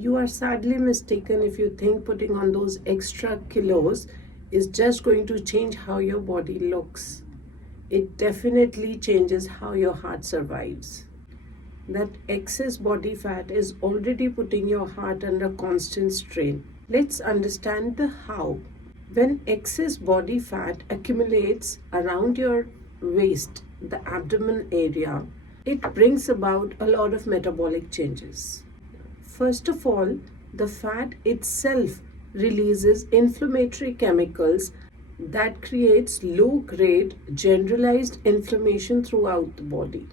You are sadly mistaken if you think putting on those extra kilos is just going to change how your body looks. It definitely changes how your heart survives. That excess body fat is already putting your heart under constant strain. Let's understand the how. When excess body fat accumulates around your waist, the abdomen area, it brings about a lot of metabolic changes. First of all, the fat itself releases inflammatory chemicals that creates low-grade generalized inflammation throughout the body.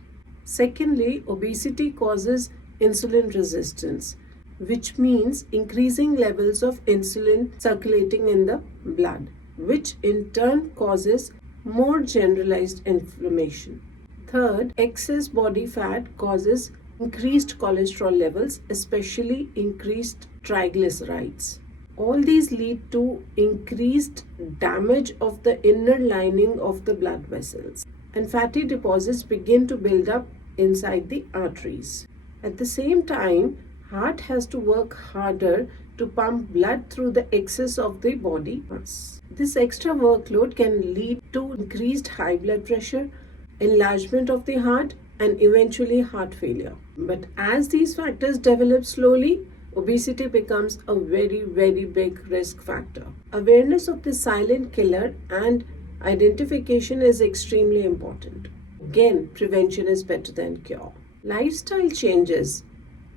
Secondly, obesity causes insulin resistance, which means increasing levels of insulin circulating in the blood, which in turn causes more generalized inflammation. Third, excess body fat causes increased cholesterol levels, especially increased triglycerides. All these lead to increased damage of the inner lining of the blood vessels, and fatty deposits begin to build up inside the arteries. At the same time, heart has to work harder to pump blood through the excess of the body mass. This extra workload can lead to increased high blood pressure, enlargement of the heart, and eventually heart failure. But as these factors develop slowly, obesity becomes a very, very big risk factor. Awareness of the silent killer and identification is extremely important. Again, prevention is better than cure. Lifestyle changes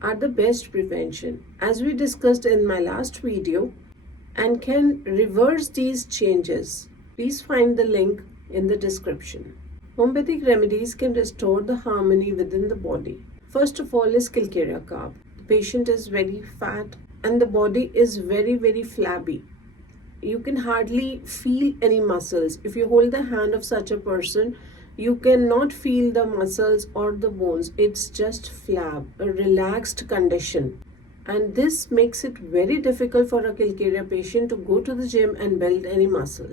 are the best prevention, as we discussed in my last video, and can reverse these changes. Please find the link in the description. Homeopathic remedies can restore the harmony within the body. First of all is Calcaria carb. The patient is very fat and the body is very, very flabby. You can hardly feel any muscles. If you hold the hand of such a person, you cannot feel the muscles or the bones. It's just flab, a relaxed condition. And this makes it very difficult for a Calcaria patient to go to the gym and build any muscle.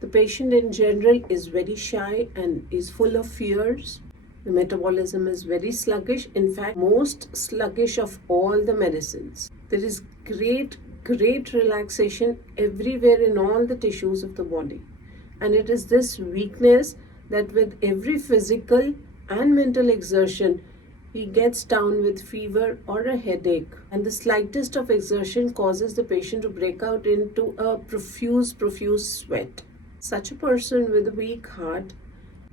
The patient in general is very shy and is full of fears. The metabolism is very sluggish. In fact, most sluggish of all the medicines. There is great relaxation everywhere in all the tissues of the body. And it is this weakness that with every physical and mental exertion, he gets down with fever or a headache. And the slightest of exertion causes the patient to break out into a profuse sweat. Such a person with a weak heart,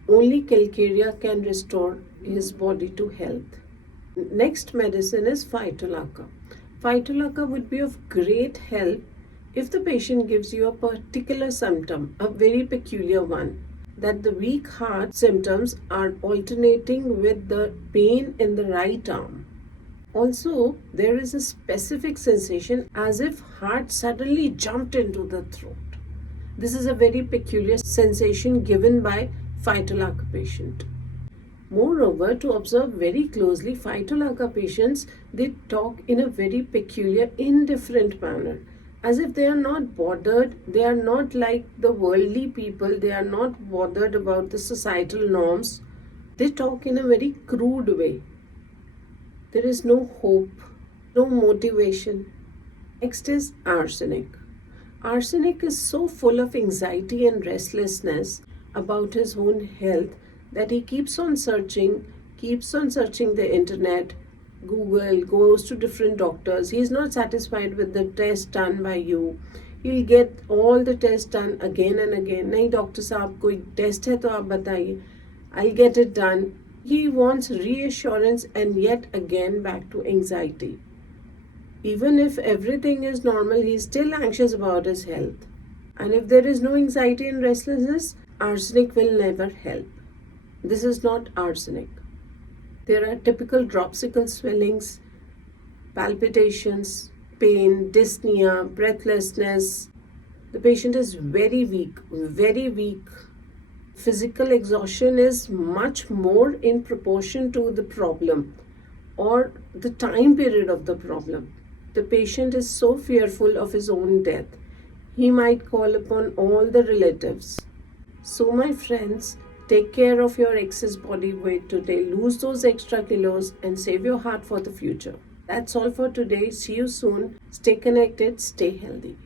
only Calcaria can restore his body to health. Next medicine is Phytolacca. Phytolacca would be of great help if the patient gives you a particular symptom, a very peculiar one, that the weak heart symptoms are alternating with the pain in the right arm. Also, there is a specific sensation as if heart suddenly jumped into the throat. This is a very peculiar sensation given by Phytolacca patient. Moreover, to observe very closely, Phytolacca patients, they talk in a very peculiar, indifferent manner, as if they are not bothered. They are not like the worldly people. They are not bothered about the societal norms. They talk in a very crude way. There is no hope, no motivation. Next is Arsenic. Arsenic is so full of anxiety and restlessness about his own health that he keeps on searching the internet, Google, goes to different doctors. He is not satisfied with the test done by you. He'll get all the tests done again and again. Nahi doctor saab, koi test hai to aap bataiye. I'll get it done. He wants reassurance and yet again back to anxiety. Even if everything is normal, he is still anxious about his health. And if there is no anxiety and restlessness, arsenic will never help. This is not arsenic. There are typical dropsical swellings, palpitations, pain, dyspnea, breathlessness. The patient is very weak, very weak. Physical exhaustion is much more in proportion to the problem or the time period of the problem. The patient is so fearful of his own death, he might call upon all the relatives. So my friends, take care of your excess body weight today, lose those extra kilos and save your heart for the future. That's all for today. See you soon. Stay connected, stay healthy.